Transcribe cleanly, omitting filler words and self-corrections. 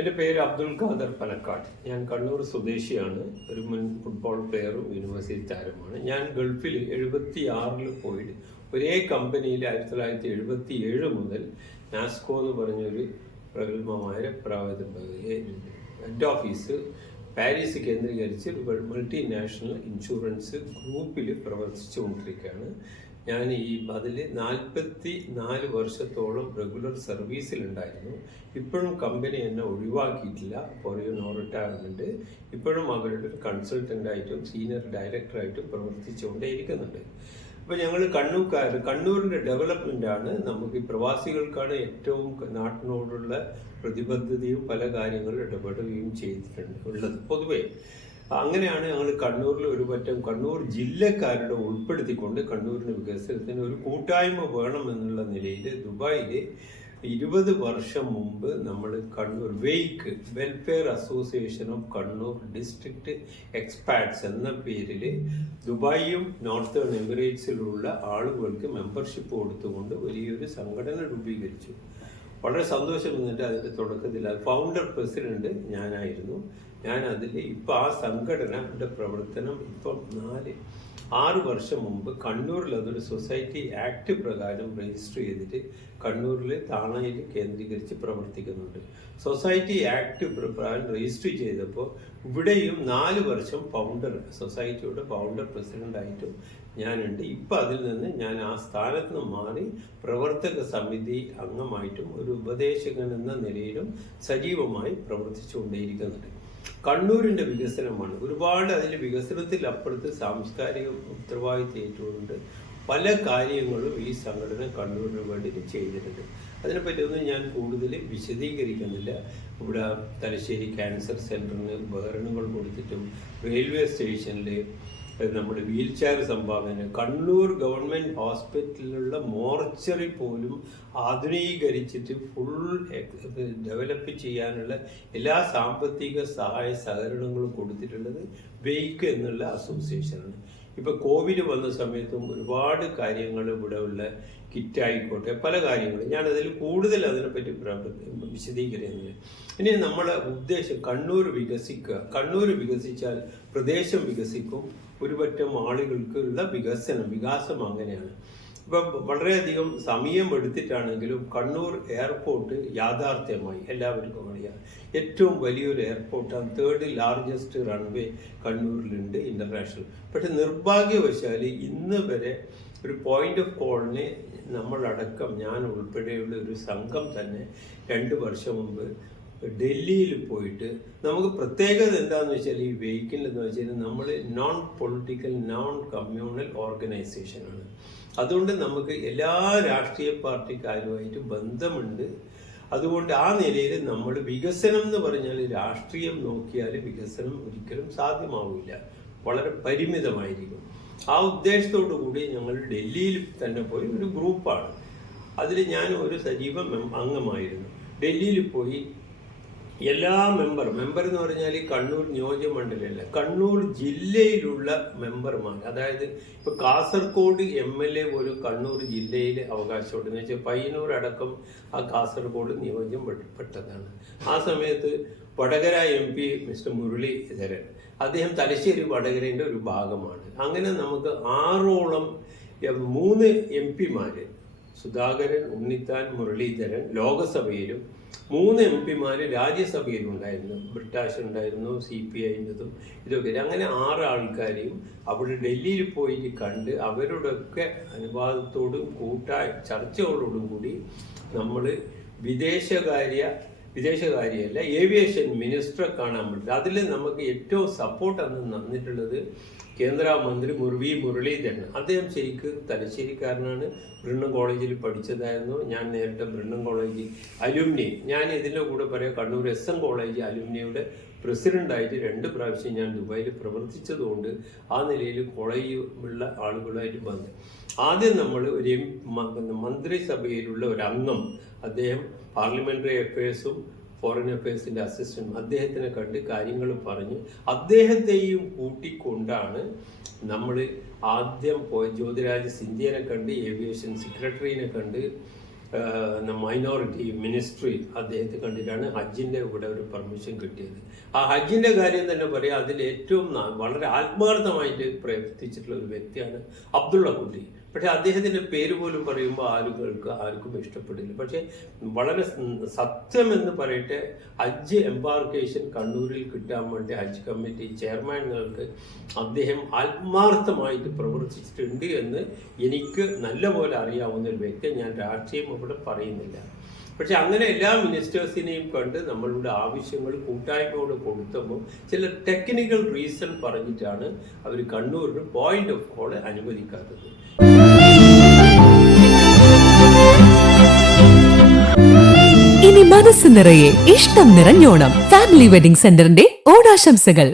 എൻ്റെ പേര് അബ്ദുൽ ഖാദർ പനക്കാട്. ഞാൻ കണ്ണൂർ സ്വദേശിയാണ്. ഒരു മുൻ ഫുട്ബോൾ പ്ലെയറും യൂണിവേഴ്സിറ്റി താരമാണ്. ഞാൻ ഗൾഫിൽ 76 പോയിട്ട് ഒരേ കമ്പനിയിൽ 1977 മുതൽ നാസ്കോ എന്ന് പറഞ്ഞൊരു പ്രഗത്ഭമായ ഹെഡ് ഓഫീസ് പാരീസ് കേന്ദ്രീകരിച്ച് മൾട്ടി നാഷണൽ ഇൻഷുറൻസ് ഗ്രൂപ്പിൽ പ്രവർത്തിച്ചുകൊണ്ടിരിക്കുകയാണ്. ഞാൻ അതിൽ 44 വർഷത്തോളം റെഗുലർ സർവീസിലുണ്ടായിരുന്നു. ഇപ്പോഴും കമ്പനി എന്നെ ഒഴിവാക്കിയിട്ടില്ല. For no retirement. ഇപ്പോഴും അവരുടെ ഒരു കൺസൾട്ടൻ്റായിട്ടും സീനിയർ ഡയറക്ടറായിട്ടും പ്രവർത്തിച്ചുകൊണ്ടേയിരിക്കുന്നുണ്ട്. അപ്പോൾ ഞങ്ങൾ കണ്ണൂരിൻ്റെ ഡെവലപ്മെൻറ്റാണ് നമുക്ക് പ്രവാസികൾക്കാണ് ഏറ്റവും നാട്ടിനോടുള്ള പ്രതിബദ്ധതയും പല കാര്യങ്ങളും ഇടപെടുകയും ഉള്ളത്. പൊതുവേ അങ്ങനെയാണ് ഞങ്ങൾ കണ്ണൂരിൽ ഒരു പറ്റം കണ്ണൂർ ജില്ലക്കാരുടെ ഉൾപ്പെടുത്തിക്കൊണ്ട് കണ്ണൂരിൻ്റെ വികസനത്തിന് ഒരു കൂട്ടായ്മ വേണമെന്നുള്ള നിലയിൽ ദുബായിൽ 20 വർഷം മുമ്പ് നമ്മൾ Kannur welfare association of Kannur district expats എന്ന പേരിൽ ദുബായിയും നോർത്തേൺ എമിറേറ്റ്സിലുള്ള ആളുകൾക്ക് മെമ്പർഷിപ്പ് കൊടുത്തുകൊണ്ട് വലിയൊരു സംഘടന രൂപീകരിച്ചു. വളരെ സന്തോഷം വന്നിട്ട് അതിൻ്റെ തുടക്കത്തിൽ ഫൗണ്ടർ പ്രസിഡന്റ് ഞാനായിരുന്നു. ഞാൻ ഇപ്പം ആ സംഘടനയുടെ പ്രവർത്തനം ഇപ്പം 6 വർഷം മുമ്പ് കണ്ണൂരിൽ അതൊരു സൊസൈറ്റി ആക്ട് പ്രകാരം രജിസ്റ്റർ ചെയ്തിട്ട് കണ്ണൂരിൽ താണയിൽ കേന്ദ്രീകരിച്ച് പ്രവർത്തിക്കുന്നുണ്ട്. സൊസൈറ്റി ആക്ട് പ്രകാരം രജിസ്റ്റർ ചെയ്തപ്പോൾ ഇവിടെയും 4 വർഷം സൊസൈറ്റിയുടെ ഫൗണ്ടർ പ്രസിഡൻ്റായിട്ടും ഞാനുണ്ട്. ഇപ്പം അതിൽ നിന്ന് ഞാൻ ആ സ്ഥാനത്ത് നിന്ന് മാറി പ്രവർത്തക സമിതി അംഗമായിട്ടും ഒരു ഉപദേശകൻ എന്ന നിലയിലും സജീവമായി പ്രവർത്തിച്ചുകൊണ്ടേയിരിക്കുന്നുണ്ട്. കണ്ണൂരിൻ്റെ വികസനമാണ് ഒരുപാട് വികസനത്തിൽ അപ്പുറത്ത് സാംസ്കാരിക ഉത്തരവാദിത്വം ഏറ്റുകൊണ്ട് പല കാര്യങ്ങളും ഈ സംഘടന കണ്ണൂരിന് വേണ്ടി ചെയ്തിട്ടുണ്ട്. അതിനെപ്പറ്റിയൊന്നും ഞാൻ കൂടുതൽ വിശദീകരിക്കുന്നില്ല. ഇവിടെ തലശ്ശേരി ക്യാൻസർ സെൻ്ററിന് ഉപകരണങ്ങൾ കൊടുത്തിട്ടും റെയിൽവേ സ്റ്റേഷനിൽ നമ്മുടെ വീൽ ചെയർ സംഭാവന, കണ്ണൂർ ഗവൺമെൻറ് ഹോസ്പിറ്റലിലുള്ള മോർച്ചറി പോലും ആധുനീകരിച്ചിട്ട് ഫുൾ ഡെവലപ്പ് ചെയ്യാനുള്ള എല്ലാ സാമ്പത്തിക സഹായ സഹകരണങ്ങളും കൊടുത്തിട്ടുള്ളത് വെയ്ക്ക് എന്നുള്ള അസോസിയേഷനാണ്. ഇപ്പോൾ കോവിഡ് വന്ന സമയത്തും ഒരുപാട് കാര്യങ്ങൾ ഇവിടെ ഉള്ള കിറ്റായിക്കോട്ടെ പല കാര്യങ്ങളും ഞാനതിൽ കൂടുതൽ അതിനെപ്പറ്റി വിശദീകരിക്കുന്നില്ല. ഇനി നമ്മളെ ഉദ്ദേശം കണ്ണൂർ വികസിക്കുക. കണ്ണൂർ വികസിച്ചാൽ പ്രദേശം വികസിക്കും. ഒരുപറ്റം ആളുകൾക്കുള്ള വികാസം അങ്ങനെയാണ്. ഇപ്പം വളരെയധികം സമയം എടുത്തിട്ടാണെങ്കിലും കണ്ണൂർ എയർപോർട്ട് യാഥാർത്ഥ്യമായി. എല്ലാവർക്കും അറിയാം, ഏറ്റവും വലിയൊരു എയർപോർട്ടാണ്. 3rd ലാർജസ്റ്റ് റൺവേ കണ്ണൂരിലുണ്ട് ഇൻ്റർനാഷണൽ. പക്ഷെ നിർഭാഗ്യവശാൽ ഇന്ന് വരെ ഒരു പോയിന്റ് ഓഫ് കോളിന് നമ്മളടക്കം ഞാൻ ഉൾപ്പെടെയുള്ള ഒരു സംഘം തന്നെ 2 വർഷം മുമ്പ് ഡൽഹിയിൽ പോയിട്ട് നമുക്ക് പ്രത്യേകത എന്താണെന്ന് വെച്ചാൽ ഈ വെഹിക്കിൾ എന്ന് വെച്ചാൽ നമ്മൾ നോൺ പൊളിറ്റിക്കൽ നോൺ കമ്മ്യൂണൽ ഓർഗനൈസേഷനാണ്. അതുകൊണ്ട് നമുക്ക് എല്ലാ രാഷ്ട്രീയ പാർട്ടിക്കാരുമായിട്ട് ബന്ധമുണ്ട്. അതുകൊണ്ട് ആ നിലയിൽ നമ്മൾ വികസനം എന്ന് പറഞ്ഞാൽ രാഷ്ട്രീയം നോക്കിയാൽ വികസനം ഒരിക്കലും സാധ്യമാവില്ല, വളരെ പരിമിതമായിരിക്കും. ആ ഉദ്ദേശത്തോടു കൂടി ഞങ്ങൾ ഡൽഹിയിൽ തന്നെ പോയി ഒരു ഗ്രൂപ്പാണ്. അതിൽ ഞാൻ ഒരു സജീവ അംഗമായിരുന്നു. ഡൽഹിയിൽ പോയി എല്ലാ മെമ്പർ എന്ന് പറഞ്ഞാൽ കണ്ണൂർ നിയോജകമണ്ഡലമല്ല, കണ്ണൂർ ജില്ലയിലുള്ള മെമ്പർമാർ. അതായത് ഇപ്പോൾ കാസർഗോഡ് MLA പോലും കണ്ണൂർ ജില്ലയിൽ അവകാശമുണ്ട്. എന്ന് വെച്ചാൽ പയ്യന്നൂർ അടക്കം ആ കാസർഗോഡ് നിയോജകം പെട്ടതാണ്. ആ സമയത്ത് വടകര MP മിസ്റ്റർ മുരളീധരൻ, അദ്ദേഹം തലശ്ശേരി വടകരയുടെ ഒരു ഭാഗമാണ്. അങ്ങനെ നമുക്ക് 6ഓളം 3 MP സുധാകരൻ, ഉണ്ണിത്താൻ, മുരളീധരൻ ലോകസഭയിലും 3 MP രാജ്യസഭയിലും ഉണ്ടായിരുന്നു. ബ്രിട്ടാഷ് ഉണ്ടായിരുന്നു, CPI-ൻ്റെതും ഇതൊക്കെ. അങ്ങനെ 6 ആൾക്കാരെയും അവിടെ ഡൽഹിയിൽ പോയി കണ്ട് അവരുടെയൊക്കെ അനുവാദത്തോടും ചർച്ചകളോടും കൂടി നമ്മൾ വിദേശകാര്യല്ല ഏവിയേഷൻ മിനിസ്റ്ററെ കാണാൻ പറ്റില്ല. അതിൽ നമുക്ക് ഏറ്റവും സപ്പോർട്ട് അന്ന് തന്നിട്ടുള്ളത് കേന്ദ്രമന്ത്രി മുരളീധരൻ. അദ്ദേഹം ശരിക്ക് തലശ്ശേരിക്കാരനാണ്. ബ്രിണ്ണൻ കോളേജിൽ പഠിച്ചതായിരുന്നു. ഞാൻ നേരിട്ട് ബ്രിണ്ണൻ കോളേജ് അലുമിനി, ഞാൻ ഇതിൻ്റെ കൂടെ പറയാം കണ്ണൂർ SM കോളേജ് അലുമിനിയുടെ പ്രസിഡൻ്റായിട്ട് 2 പ്രാവശ്യം ഞാൻ ദുബായിൽ പ്രവർത്തിച്ചതുകൊണ്ട് ആ നിലയിൽ കോളേജിലുള്ള ആളുകളായിട്ട് ബന്ധം. ആദ്യം നമ്മൾ ഒരു മന്ത്രിസഭയിലുള്ള ഒരു അംഗം, അദ്ദേഹം പാർലമെൻ്ററി അഫയേഴ്സും ഫോറിൻ അഫയേഴ്സിൻ്റെ അസിസ്റ്റന്റ്, അദ്ദേഹത്തിനെ കണ്ട് കാര്യങ്ങൾ പറഞ്ഞ് അദ്ദേഹത്തെയും കൂട്ടിക്കൊണ്ടാണ് നമ്മൾ ആദ്യം പോയ ജ്യോതിരാജ് സിന്ധ്യനെ കണ്ട്, ഏവിയേഷൻ സെക്രട്ടറിനെ കണ്ട്, മൈനോറിറ്റി മിനിസ്ട്രി അദ്ദേഹത്തെ കണ്ടിട്ടാണ് ഹജ്ജിൻ്റെ ഇവിടെ ഒരു പെർമിഷൻ കിട്ടിയത്. ആ ഹജ്ജിൻ്റെ കാര്യം തന്നെ പറയാം, അതിൽ ഏറ്റവും വളരെ ആത്മാർത്ഥമായിട്ട് പ്രവർത്തിച്ചിട്ടുള്ള ഒരു വ്യക്തിയാണ് അബ്ദുള്ള കുട്ടി. പക്ഷേ അദ്ദേഹത്തിൻ്റെ പേര് പോലും പറയുമ്പോൾ ആർക്കും ഇഷ്ടപ്പെടില്ല. പക്ഷേ വളരെ സത്യമെന്ന് പറയട്ടെ, ഹജ്ജ് എംബാർക്കേഷൻ കണ്ണൂരിൽ കിട്ടാൻ വേണ്ടി ഹജ്ജ് കമ്മിറ്റി ചെയർമാനുകൾക്ക് അദ്ദേഹം ആത്മാർത്ഥമായിട്ട് പ്രവർത്തിച്ചിട്ടുണ്ട് എന്ന് എനിക്ക് നല്ലപോലെ അറിയാവുന്ന ഒരു വ്യക്തി. ഞാൻ രാഷ്ട്രീയം ഇവിടെ പറയുന്നില്ല. പക്ഷെ അങ്ങനെ എല്ലാ മിനിസ്റ്റേഴ്സിനെയും കണ്ട് നമ്മളുടെ ആവശ്യങ്ങൾ കൂട്ടായ്മയോട് കൊടുത്തപ്പോൾ ചില ടെക്നിക്കൽ റീസൺ പറഞ്ഞിട്ടാണ് അവർ കണ്ണൂരിന് പോയിന്റ് ഓഫ് കോള് അനുവദിക്കാത്തത്. ഇനി മനസ്സ് നിറയെ ഇഷ്ടം നിറഞ്ഞോണം. ഫാമിലി വെഡിംഗ് സെന്ററിന്റെ ഓണാശംസകൾ.